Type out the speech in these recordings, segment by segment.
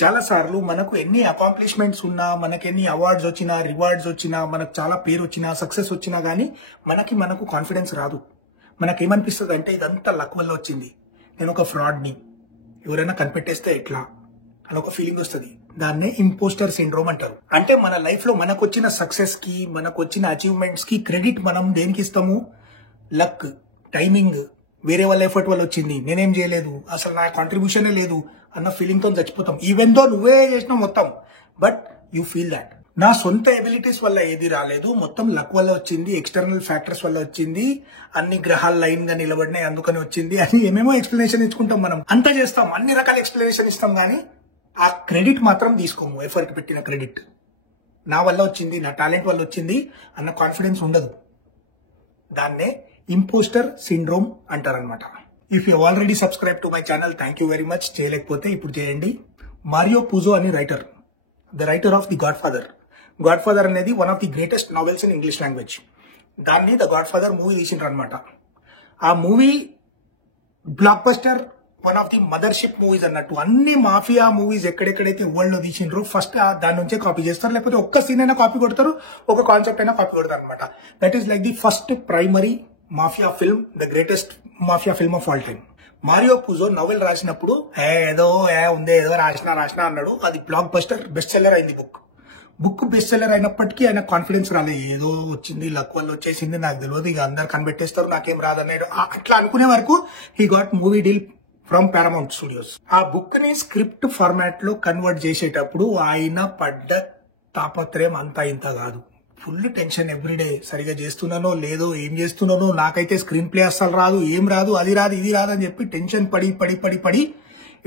చాలా సార్లు మనకు ఎన్ని అకాంప్లిష్మెంట్స్ ఉన్నా, మనకి ఎన్ని అవార్డ్స్ వచ్చినా, రివార్డ్స్ వచ్చినా, మనకు చాలా పేరు వచ్చినా, సక్సెస్ వచ్చినా గానీ మనకు కాన్ఫిడెన్స్ రాదు. మనకేమనిపిస్తుంది అంటే ఇదంతా లక్ వల్ల వచ్చింది, నేను ఒక ఫ్రాడ్ని, ఎవరైనా కనిపెట్టేస్తే ఎట్లా అని ఒక ఫీలింగ్ వస్తుంది. దాన్నే ఇంపోస్టర్ సిండ్రోమ్ అంటారు. అంటే మన లైఫ్ లో మనకు వచ్చిన సక్సెస్ కి, మనకు వచ్చిన అచీవ్మెంట్స్ కి క్రెడిట్ మనం దేనికి ఇస్తాము? లక్, టైమింగ్, వేరే వాళ్ళ ఎఫర్ట్ వల్ల వచ్చింది, నేనేం చేయలేదు, అసలు నా కాంట్రిబ్యూషనే లేదు అన్న ఫీలింగ్ తో చచ్చిపోతాం. ఈవెన్ దో నువ్వే చేసినావు మొత్తం, బట్ యూ ఫీల్ దాట్ నా సొంత ఎబిలిటీస్ వల్ల ఏది రాలేదు, మొత్తం లక్ వల్ల వచ్చింది, ఎక్స్టర్నల్ ఫ్యాక్టర్స్ వల్ల వచ్చింది, అన్ని గ్రహాలు లైన్ గా నిలబడినాయి అందుకని వచ్చింది అని ఏమేమో ఎక్స్ప్లెనేషన్ ఇచ్చుకుంటాం. మనం అంతా చేస్తాం, అన్ని రకాల ఎక్స్ప్లెనేషన్ ఇస్తాం, కానీ ఆ క్రెడిట్ మాత్రం తీసుకోము. ఎఫర్ట్ పెట్టిన క్రెడిట్ నా వల్ల వచ్చింది, నా టాలెంట్ వల్ల వచ్చింది అన్న కాన్ఫిడెన్స్ ఉండదు. దాన్నే ఇంపోస్టర్ సిండ్రోమ్ అంటారనమాట. If you already subscribe to my channel, thank you very much. చేయలేకపోతే ఇప్పుడు చేయండి. మారియో పుజో అని writer, the writer of the Godfather. Godfather అనేది one of the greatest novels in English language. దాన్ని the Godfather movie తీసిండ్రు అనమాట. ఆ movie blockbuster, one of the mothership movies అన్నట్టు. అన్ని mafia movies ఎక్కడెక్కడైతే world లో తీసిండ్రు first దాని నుంచే కాపీ చేస్తారు, లేకపోతే ఒక్క సీన్ అయినా కాపీ కొడతారు, ఒక కాన్సెప్ట్ అయినా కాపీ కొడతారు అనమాట. That is like the first primary mafia film, the greatest mafia film of all time. Mario Puzo novel రాసినప్పుడు ఏదో రాసినా అన్నాడు. అది బ్లాక్ బస్టర్, బెస్ట్ సెల్లర్ అయింది. బుక్ బెస్ట్ సెల్లర్ అయినప్పటికీ ఆయన కాన్ఫిడెన్స్ రాలేదు. ఏదో వచ్చింది, లక్ వల్ల వచ్చేసింది, నాకు తెలియదు, ఇక అందరు కనిపెట్టేస్తారు, నాకేం రాదన్నాడు. అట్లా అనుకునే వరకు he got movie deal from Paramount studios. ఆ బుక్ ని స్క్రిప్ట్ ఫార్మాట్ లో కన్వర్ట్ చేసేటప్పుడు ఆయన పడ్డ తాపత్రయం అంతా ఇంత కాదు. Full tension everyday. సరిగా చేస్తున్నానో లేదో, ఏం చేస్తున్నానో, నాకైతే స్క్రీన్ ప్లే అస్సలు రాదు, ఏం రాదు, అది రాదు, ఇది రాదు అని చెప్పి టెన్షన్ పడి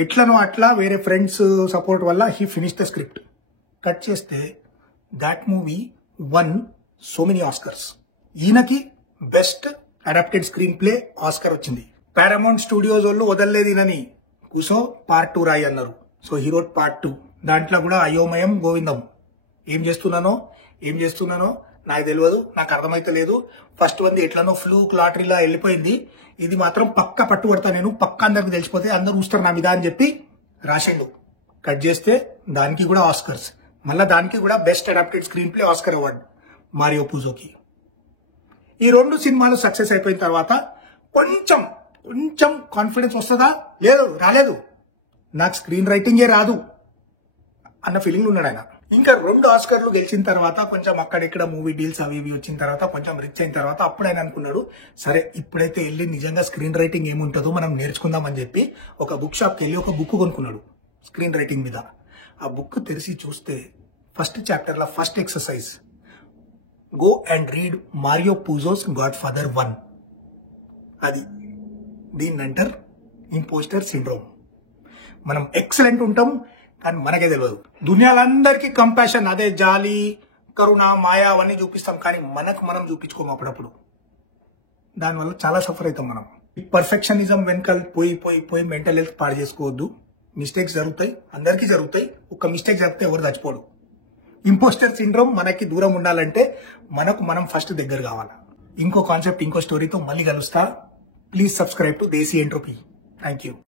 ఎట్లనో అట్లా వేరే ఫ్రెండ్స్ సపోర్ట్ వల్ల he finish the script. Cut చేస్తే that movie won so many Oscars. ఈయనకి best adapted screenplay Oscar వచ్చింది. పారామౌంట్ స్టూడియోస్ వాళ్ళు వదలలేదు ఈయనని, కూసో పార్ట్ 2 రాయి అన్నారు. So he wrote part 2. దాంట్లో కూడా అయోమయం గోవిందం. ఏం చేస్తున్నానో నాకు తెలియదు, నాకు అర్థమైతే లేదు. ఫస్ట్ వంది ఎట్లనో ఫ్లూక్ లాటరీలా వెళ్ళిపోయింది, ఇది మాత్రం పక్కా పట్టుబడతా, నేను పక్కా అందరికి తెలిసిపోతే అందరు చూస్తారు నా మీద అని చెప్పి రాసిండు. కట్ చేస్తే దానికి కూడా ఆస్కర్స్, మళ్ళా దానికి కూడా best adapted screenplay Oscar award మారియో పుజోకి. ఈ 2 సినిమాలు సక్సెస్ అయిపోయిన తర్వాత కొంచెం కాన్ఫిడెన్స్ వస్తుందా? రాలేదు, నాకు స్క్రీన్ రైటింగే రాదు అన్న ఫీలింగ్ ఉన్నాడు ఆయన. ఇంకా 2 ఆస్కర్లు గెలిచిన తర్వాత, కొంచెం అక్కడెక్కడ మూవీ డీల్స్ అవి ఇవి వచ్చిన తర్వాత, కొంచెం రిచ్ అయిన తర్వాత అప్పుడు ఆయన అనుకున్నాడు, సరే ఇప్పుడైతే వెళ్ళి నిజంగా స్క్రీన్ రైటింగ్ ఏముంటుందో మనం నేర్చుకుందాం అని చెప్పి ఒక బుక్ షాప్కి వెళ్ళి ఒక బుక్ కొనుక్కున్నాడు స్క్రీన్ రైటింగ్ మీద. ఆ బుక్ తెరిచి చూస్తే ఫస్ట్ చాప్టర్ లో first exercise, go and read Mario Puzo's Godfather 1. అది దీన్ని అంటారు ఇంపోస్టర్ సిండ్రోమ్. మనం ఎక్సలెంట్ ఉంటాం కానీ మనకే తెలియదు. దునియాలందరికీ కంపాషన్, అదే జాలి, కరుణ, మాయ అవన్నీ చూపిస్తాం, కానీ మనం చూపించుకోము అప్పుడప్పుడు. దానివల్ల చాలా సఫర్ అవుతాం మనం. ఈ పర్ఫెక్షనిజం వెనకాల పోయి మెంటల్ హెల్త్ పాడు చేసుకోవద్దు. మిస్టేక్స్ జరుగుతాయి, అందరికీ జరుగుతాయి. ఒక్క మిస్టేక్ జరిగితే ఎవరు చచ్చిపోడు. ఇంపోస్టర్ సిండ్రోమ్ మనకి దూరం ఉండాలంటే మనం ఫస్ట్ దగ్గర కావాలా. ఇంకో కాన్సెప్ట్, ఇంకో స్టోరీతో మళ్ళీ కలుస్తా. Please subscribe to desi entropy. Thank you.